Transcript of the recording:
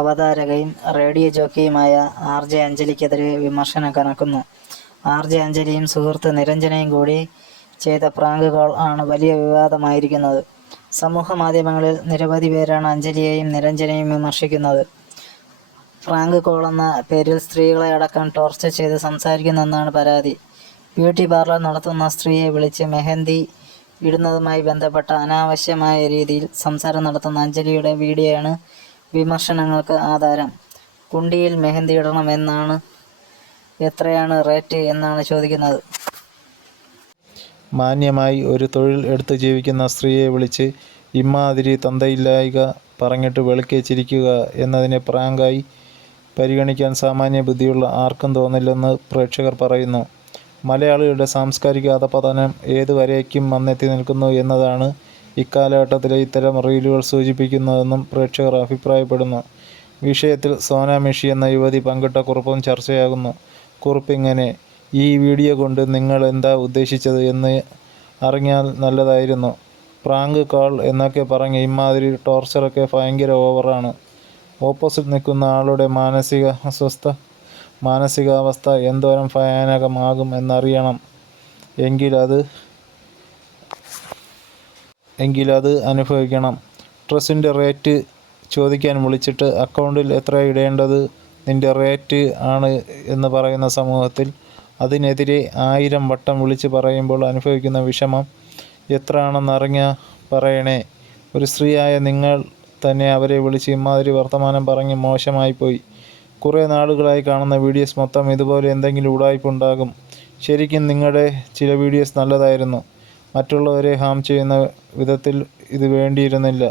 അവതാരകയും radio ജോക്കിയുമായ ആർ.ജെ. അഞ്ജലിക്കെതിരെ വിമർശനം കനക്കുന്നു. ആർ.ജെ. അഞ്ജലിയും സുഹൃത്ത് നിരഞ്ജനയും കൂടി ചെയ്ത പ്രാങ്ക് കോൾ ആണ് വലിയ വിവാദമായിരിക്കുന്നത്. സമൂഹമാധ്യമങ്ങളിൽ നിരവധി പേരാണ് അഞ്ജലിയെയും നിരഞ്ജനെയും വിമർശിക്കുന്നത്. പ്രാങ്ക് കോളെന്ന പേരിൽ സ്ത്രീകളെ അടക്കം ടോർച്ചർ ചെയ്ത് സംസാരിക്കുന്നെന്നാണ് പരാതി. ബ്യൂട്ടി പാർലർ നടത്തുന്ന സ്ത്രീയെ വിളിച്ച് മെഹന്തി ഇടുന്നതുമായി ബന്ധപ്പെട്ട അനാവശ്യമായ രീതിയിൽ സംസാരം നടത്തുന്ന അഞ്ജലിയുടെ വീഡിയോയാണ് വിമർശനങ്ങൾക്ക് ആധാരം. കുണ്ടിയിൽ മെഹന്തി ഇടണം എന്നാണ്, എത്രയാണ് റേറ്റ് എന്നാണ് ചോദിക്കുന്നത്. മാന്യമായി ഒരു തൊഴിൽ എടുത്ത് ജീവിക്കുന്ന സ്ത്രീയെ വിളിച്ച് ഇമ്മാതിരി തന്തയില്ലായ്ക പറഞ്ഞിട്ട് വെളുക്കെ ചിരിക്കുക എന്നതിനെ പ്രാങ്കായി പരിഗണിക്കാൻ സാമാന്യ ബുദ്ധിയുള്ള ആർക്കും തോന്നില്ലെന്ന് പ്രേക്ഷകർ പറയുന്നു. മലയാളികളുടെ സാംസ്കാരിക അധപതനം ഏതുവരേക്കും വന്നെത്തി നിൽക്കുന്നു എന്നതാണ് ഇക്കാലഘട്ടത്തിലെ ഇത്തരം റീലുകൾ സൂചിപ്പിക്കുന്നതെന്നും പ്രേക്ഷകർ അഭിപ്രായപ്പെടുന്നു. വിഷയത്തിൽ സോന മിഷി എന്ന യുവതി പങ്കിട്ട കുറിപ്പും ചർച്ചയാകുന്നു. കുറിപ്പിങ്ങനെ: ഈ വീഡിയോ കൊണ്ട് നിങ്ങൾ എന്താ ഉദ്ദേശിച്ചത് എന്ന് അറിഞ്ഞാൽ നല്ലതായിരുന്നു. പ്രാങ്ക് കോൾ എന്നൊക്കെ പറഞ്ഞ് ഇമ്മാതിരി ടോർച്ചറൊക്കെ ഭയങ്കര ഓവറാണ്. ഓപ്പോസിറ്റ് നിൽക്കുന്ന ആളുടെ മാനസികാവസ്ഥ എന്തോരം ഭയാനകമാകും എന്നറിയണം എങ്കിലത് അനുഭവിക്കണം. ഡ്രസ്സിൻ്റെ റേറ്റ് ചോദിക്കാൻ വിളിച്ചിട്ട് അക്കൗണ്ടിൽ എത്ര ഇടേണ്ടത് നിൻ്റെ റേറ്റ് ആണ് എന്ന് പറയുന്ന സമൂഹത്തിൽ അതിനെതിരെ 1000 വട്ടം വിളിച്ച് പറയുമ്പോൾ അനുഭവിക്കുന്ന വിഷമം എത്രയാണെന്നറിഞ്ഞാ പറയണേ. ഒരു സ്ത്രീയായ നിങ്ങൾ തന്നെ അവരെ വിളിച്ച് ഇമ്മാതിരി വർത്തമാനം പറഞ്ഞ് മോശമായിപ്പോയി. കുറേ നാളുകളായി കാണുന്ന വീഡിയോസ് മൊത്തം ഇതുപോലെ എന്തെങ്കിലും ഉടായിപ്പുണ്ടാകും. ശരിക്കും നിങ്ങളുടെ ചില വീഡിയോസ് നല്ലതായിരുന്നു. മറ്റുള്ളവരെ ഹാം ചെയ്യുന്ന വിധത്തിൽ ഇത് വേണ്ടിയിരുന്നില്ല.